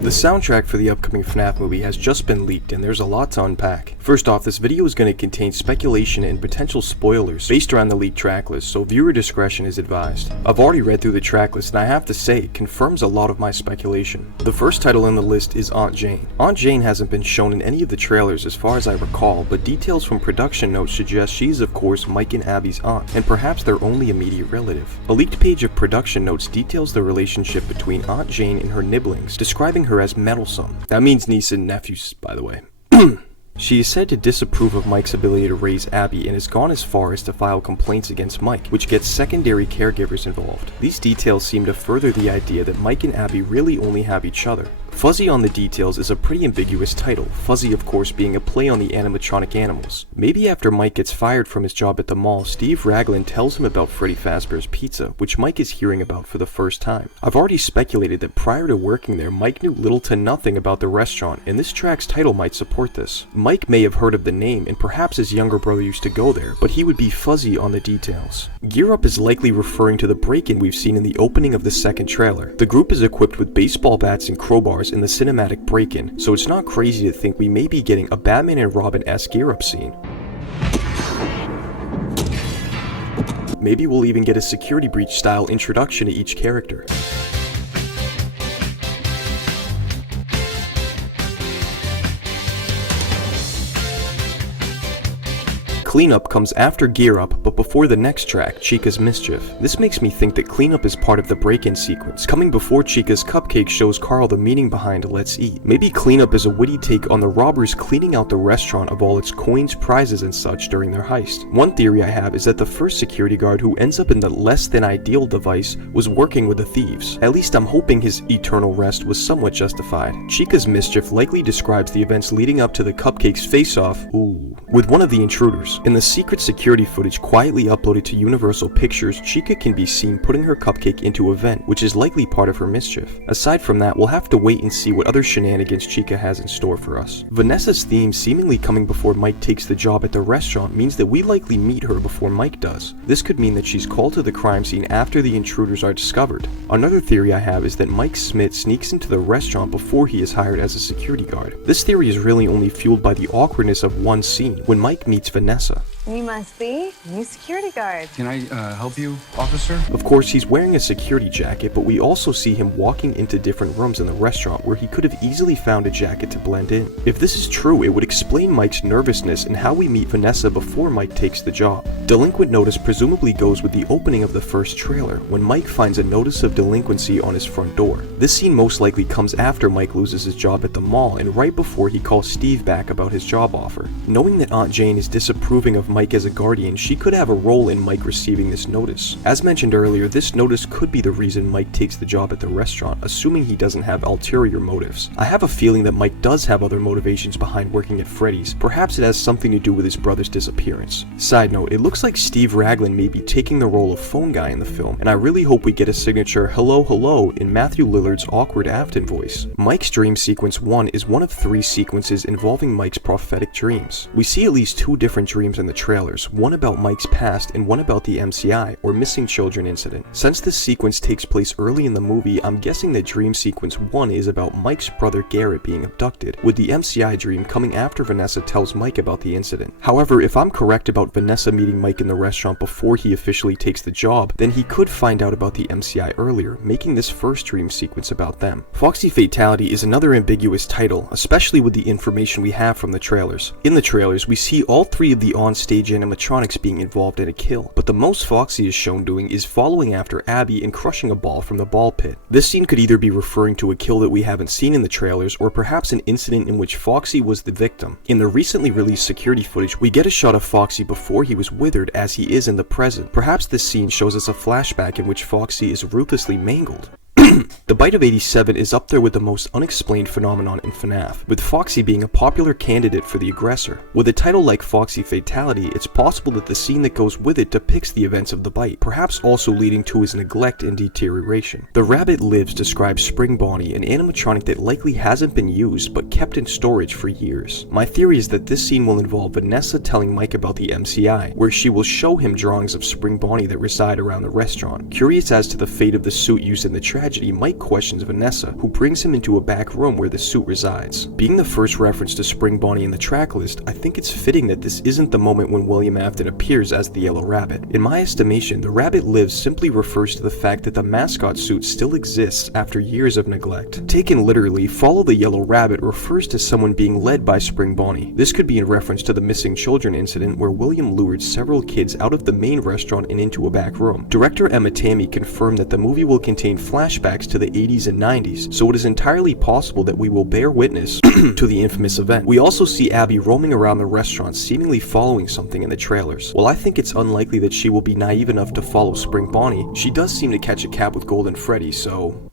The soundtrack for the upcoming FNAF movie has just been leaked and there's a lot to unpack. First off, this video is going to contain speculation and potential spoilers based around the leaked tracklist, so viewer discretion is advised. I've already read through the tracklist and I have to say, it confirms a lot of my speculation. The first title in the list is Aunt Jane. Aunt Jane hasn't been shown in any of the trailers as far as I recall, but details from production notes suggest she is of course Mike and Abby's aunt, and perhaps their only immediate relative. A leaked page of production notes details the relationship between Aunt Jane and her nibblings, describing her as meddlesome. That means niece and nephews, by the way. She is said to disapprove of Mike's ability to raise Abby and has gone as far as to file complaints against Mike, which gets secondary caregivers involved. These details seem to further the idea that Mike and Abby really only have each other. Fuzzy on the Details is a pretty ambiguous title, Fuzzy of course being a play on the animatronic animals. Maybe after Mike gets fired from his job at the mall, Steve Raglan tells him about Freddy Fazbear's Pizza, which Mike is hearing about for the first time. I've already speculated that prior to working there, Mike knew little to nothing about the restaurant, and this track's title might support this. Mike may have heard of the name, and perhaps his younger brother used to go there, but he would be fuzzy on the details. Gear Up is likely referring to the break-in we've seen in the opening of the second trailer. The group is equipped with baseball bats and crowbars in the cinematic break-in, so it's not crazy to think we may be getting a Batman and Robin-esque Gear Up scene. Maybe we'll even get a security breach style introduction to each character. Cleanup comes after Gear Up, but before the next track, Chica's Mischief. This makes me think that Cleanup is part of the break-in sequence, coming before Chica's Cupcake shows Carl the meaning behind Let's Eat. Maybe Cleanup is a witty take on the robbers cleaning out the restaurant of all its coins, prizes, and such during their heist. One theory I have is that the first security guard who ends up in the less than ideal device was working with the thieves. At least I'm hoping his eternal rest was somewhat justified. Chica's Mischief likely describes the events leading up to the Cupcake's face-off, with one of the intruders. In the secret security footage quietly uploaded to Universal Pictures, Chica can be seen putting her cupcake into a vent, which is likely part of her mischief. Aside from that, we'll have to wait and see what other shenanigans Chica has in store for us. Vanessa's theme seemingly coming before Mike takes the job at the restaurant means that we likely meet her before Mike does. This could mean that she's called to the crime scene after the intruders are discovered. Another theory I have is that Mike Smith sneaks into the restaurant before he is hired as a security guard. This theory is really only fueled by the awkwardness of one scene, when Mike meets Vanessa. You must be new security guard. Can I help you, officer? Of course, he's wearing a security jacket, but we also see him walking into different rooms in the restaurant where he could have easily found a jacket to blend in. If this is true, it would explain Mike's nervousness and how we meet Vanessa before Mike takes the job. Delinquent Notice presumably goes with the opening of the first trailer, when Mike finds a notice of delinquency on his front door. This scene most likely comes after Mike loses his job at the mall and right before he calls Steve back about his job offer. Knowing that Aunt Jane is disapproving of Mike as a guardian, she could have a role in Mike receiving this notice. As mentioned earlier, this notice could be the reason Mike takes the job at the restaurant, assuming he doesn't have ulterior motives. I have a feeling that Mike does have other motivations behind working at Freddy's. Perhaps it has something to do with his brother's disappearance. Side note, it looks like Steve Raglan may be taking the role of phone guy in the film, and I really hope we get a signature hello hello in Matthew Lillard's awkward Afton voice. Mike's dream sequence 1 is one of 3 sequences involving Mike's prophetic dreams. We see at least 2 different dreams in the trailers, one about Mike's past and one about the MCI, or Missing Children incident. Since this sequence takes place early in the movie, I'm guessing that dream sequence 1 is about Mike's brother Garrett being abducted, with the MCI dream coming after Vanessa tells Mike about the incident. However, if I'm correct about Vanessa meeting Mike in the restaurant before he officially takes the job, then he could find out about the MCI earlier, making this first dream sequence about them. Foxy Fatality is another ambiguous title, especially with the information we have from the trailers. In the trailers, we see all 3 of the on-stage animatronics being involved in a kill, but the most Foxy is shown doing is following after Abby and crushing a ball from the ball pit. This scene could either be referring to a kill that we haven't seen in the trailers, or perhaps an incident in which Foxy was the victim. In the recently released security footage, we get a shot of Foxy before he was withered as he is in the present. Perhaps this scene shows us a flashback in which Foxy is ruthlessly mangled. The Bite of 87 is up there with the most unexplained phenomenon in FNAF, with Foxy being a popular candidate for the aggressor. With a title like Foxy Fatality, it's possible that the scene that goes with it depicts the events of the bite, perhaps also leading to his neglect and deterioration. The Rabbit Lives describes Spring Bonnie, an animatronic that likely hasn't been used but kept in storage for years. My theory is that this scene will involve Vanessa telling Mike about the MCI, where she will show him drawings of Spring Bonnie that reside around the restaurant. Curious as to the fate of the suit used in the tragedy, tragedy, Mike questions Vanessa, who brings him into a back room where the suit resides. Being the first reference to Spring Bonnie in the track list, I think it's fitting that this isn't the moment when William Afton appears as the Yellow Rabbit. In my estimation, the Rabbit Lives simply refers to the fact that the mascot suit still exists after years of neglect. Taken literally, Follow the Yellow Rabbit refers to someone being led by Spring Bonnie. This could be in reference to the missing children incident where William lured several kids out of the main restaurant and into a back room. Director Emma Tammy confirmed that the movie will contain flashbacks to the 80s and 90s, so it is entirely possible that we will bear witness to the infamous event. We also see Abby roaming around the restaurant, seemingly following something in the trailers. While I think it's unlikely that she will be naive enough to follow Spring Bonnie, she does seem to catch a cab with Golden Freddy, so...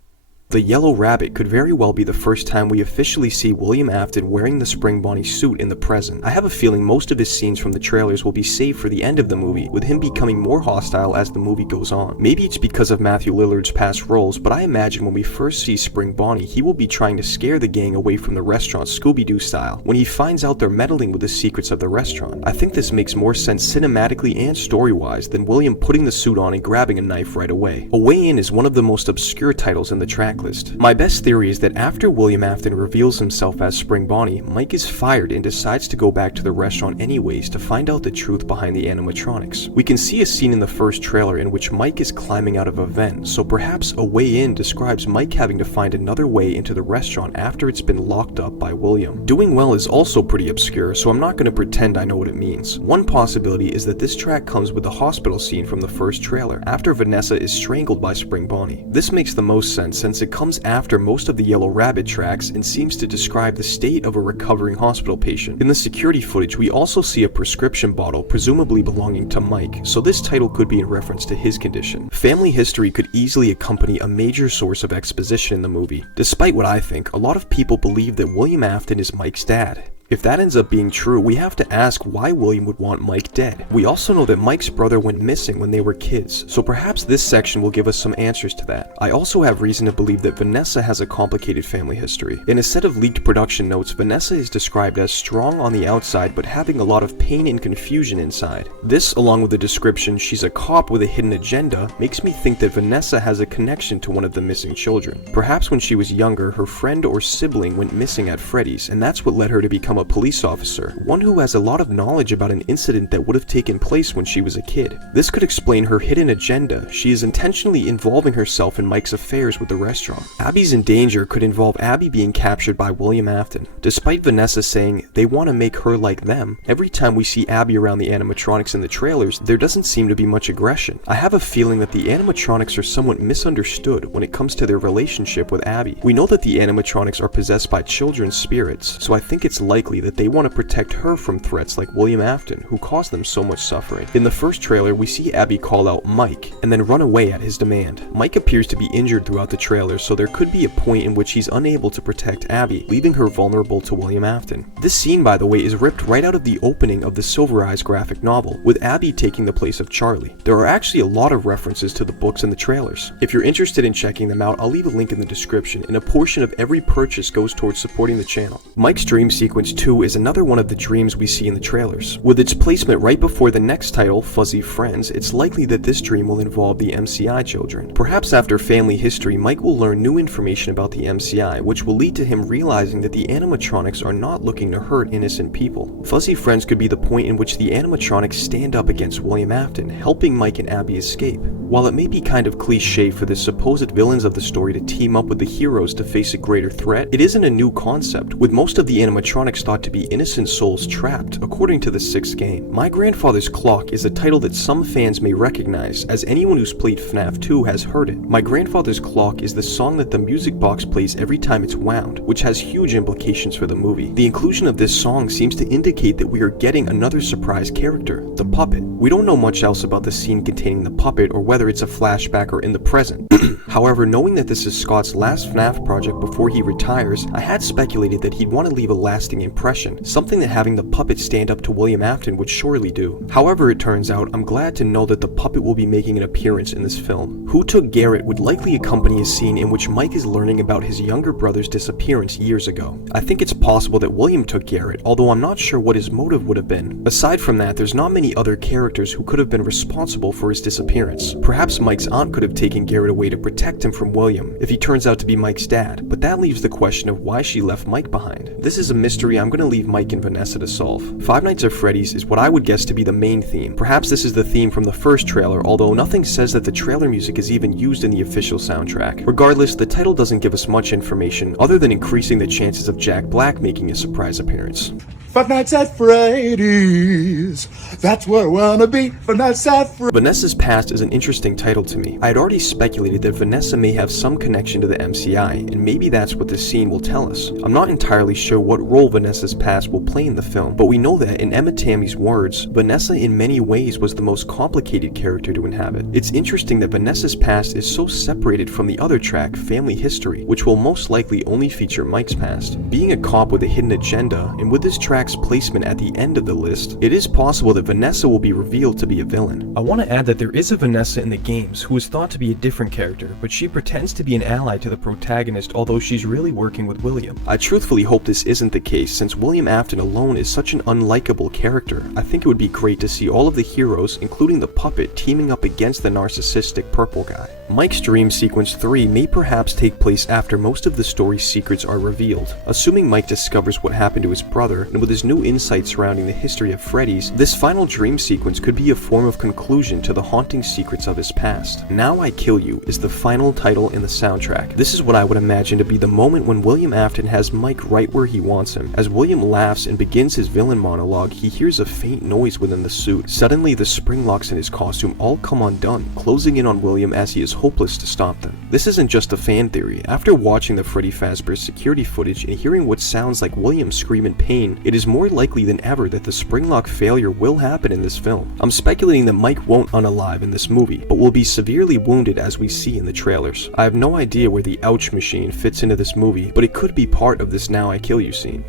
The Yellow Rabbit could very well be the first time we officially see William Afton wearing the Spring Bonnie suit in the present. I have a feeling most of his scenes from the trailers will be saved for the end of the movie, with him becoming more hostile as the movie goes on. Maybe it's because of Matthew Lillard's past roles, but I imagine when we first see Spring Bonnie, he will be trying to scare the gang away from the restaurant Scooby-Doo style, when he finds out they're meddling with the secrets of the restaurant. I think this makes more sense cinematically and story-wise than William putting the suit on and grabbing a knife right away. A Way In is one of the most obscure titles in the track list. My best theory is that after William Afton reveals himself as Spring Bonnie, Mike is fired and decides to go back to the restaurant anyways to find out the truth behind the animatronics. We can see a scene in the first trailer in which Mike is climbing out of a vent, so perhaps A Way In describes Mike having to find another way into the restaurant after it's been locked up by William. Doing Well is also pretty obscure, so I'm not going to pretend I know what it means. One possibility is that this track comes with the hospital scene from the first trailer, after Vanessa is strangled by Spring Bonnie. This makes the most sense since it comes after most of the Yellow Rabbit tracks and seems to describe the state of a recovering hospital patient. In the security footage, we also see a prescription bottle presumably belonging to Mike, so this title could be in reference to his condition. Family history could easily accompany a major source of exposition in the movie. Despite what I think, a lot of people believe that William Afton is Mike's dad. If that ends up being true, we have to ask why William would want Mike dead. We also know that Mike's brother went missing when they were kids, so perhaps this section will give us some answers to that. I also have reason to believe that Vanessa has a complicated family history. In a set of leaked production notes, Vanessa is described as strong on the outside but having a lot of pain and confusion inside. This, along with the description she's a cop with a hidden agenda, makes me think that Vanessa has a connection to one of the missing children. Perhaps when she was younger, her friend or sibling went missing at Freddy's, and that's what led her to become a police officer, one who has a lot of knowledge about an incident that would have taken place when she was a kid. This could explain her hidden agenda. She is intentionally involving herself in Mike's affairs with the restaurant. Abby's in danger could involve Abby being captured by William Afton. Despite Vanessa saying they want to make her like them, every time we see Abby around the animatronics in the trailers, there doesn't seem to be much aggression. I have a feeling that the animatronics are somewhat misunderstood when it comes to their relationship with Abby. We know that the animatronics are possessed by children's spirits, so I think it's likely that they want to protect her from threats like William Afton, who caused them so much suffering. In the first trailer, we see Abby call out Mike, and then run away at his demand. Mike appears to be injured throughout the trailer, so there could be a point in which he's unable to protect Abby, leaving her vulnerable to William Afton. This scene, by the way, is ripped right out of the opening of the Silver Eyes graphic novel, with Abby taking the place of Charlie. There are actually a lot of references to the books in the trailers. If you're interested in checking them out, I'll leave a link in the description, and a portion of every purchase goes towards supporting the channel. Mike's dream sequence 2 is another one of the dreams we see in the trailers. With its placement right before the next title, Fuzzy Friends, it's likely that this dream will involve the MCI children. Perhaps after family history, Mike will learn new information about the MCI, which will lead to him realizing that the animatronics are not looking to hurt innocent people. Fuzzy Friends could be the point in which the animatronics stand up against William Afton, helping Mike and Abby escape. While it may be kind of cliche for the supposed villains of the story to team up with the heroes to face a greater threat, it isn't a new concept, with most of the animatronics thought to be innocent souls trapped, according to the 6th game. My Grandfather's Clock is a title that some fans may recognize, as anyone who's played FNAF 2 has heard it. My Grandfather's Clock is the song that the music box plays every time it's wound, which has huge implications for the movie. The inclusion of this song seems to indicate that we are getting another surprise character, the puppet. We don't know much else about the scene containing the puppet or whether it's a flashback or in the present. However, knowing that this is Scott's last FNAF project before he retires, I had speculated that he'd want to leave a lasting impression, something that having the puppet stand up to William Afton would surely do. However, it turns out, I'm glad to know that the puppet will be making an appearance in this film. Who Took Garrett would likely accompany a scene in which Mike is learning about his younger brother's disappearance years ago. I think it's possible that William took Garrett, although I'm not sure what his motive would have been. Aside from that, there's not many other characters who could have been responsible for his disappearance. Perhaps Mike's aunt could have taken Garrett away to protect him from William if he turns out to be Mike's dad, but that leaves the question of why she left Mike behind. This is a mystery I'm going to leave Mike and Vanessa to solve. Five Nights at Freddy's is what I would guess to be the main theme. Perhaps this is the theme from the first trailer, although nothing says that the trailer music is even used in the official soundtrack. Regardless, the title doesn't give us much information other than increasing the chances of Jack Black making a surprise appearance. Five Nights at Freddy's, that's where I wanna be. Five Nights at Freddy's. Vanessa's past is an interesting title to me. I had already speculated that Vanessa may have some connection to the MCI, and maybe that's what this scene will tell us. I'm not entirely sure what role Vanessa's past will play in the film, but we know that, in Emma Tammy's words, Vanessa in many ways was the most complicated character to inhabit. It's interesting that Vanessa's past is so separated from the other track, Family History, which will most likely only feature Mike's past. Being a cop with a hidden agenda, and with this track's placement at the end of the list, it is possible that Vanessa will be revealed to be a villain. I want to add that there is a Vanessa in the games who is thought to be a different character, but she pretends to be an ally to the protagonist, although she's really working with William. I truthfully hope this isn't the case, since William Afton alone is such an unlikable character. I think it would be great to see all of the heroes, including the puppet, teaming up against the narcissistic purple guy. Mike's Dream Sequence 3 may perhaps take place after most of the story's secrets are revealed. Assuming Mike discovers what happened to his brother, and with his new insight surrounding the history of Freddy's, this final dream sequence could be a form of conclusion to the haunting secrets of his past. Now I Kill You is the final title in the soundtrack. This is what I would imagine to be the moment when William Afton has Mike right where he wants him. As William laughs and begins his villain monologue, he hears a faint noise within the suit. Suddenly, the spring locks in his costume all come undone, closing in on William as he is hopeless to stop them. This isn't just a fan theory. After watching the Freddy Fazbear's security footage and hearing what sounds like William scream in pain, it is more likely than ever that the spring lock failure will happen in this film. I'm speculating that Mike won't unalive in this movie, but will be severely wounded as we see in the trailers. I have no idea where the ouch machine fits into this movie, but it could be part of this Now I Kill You scene.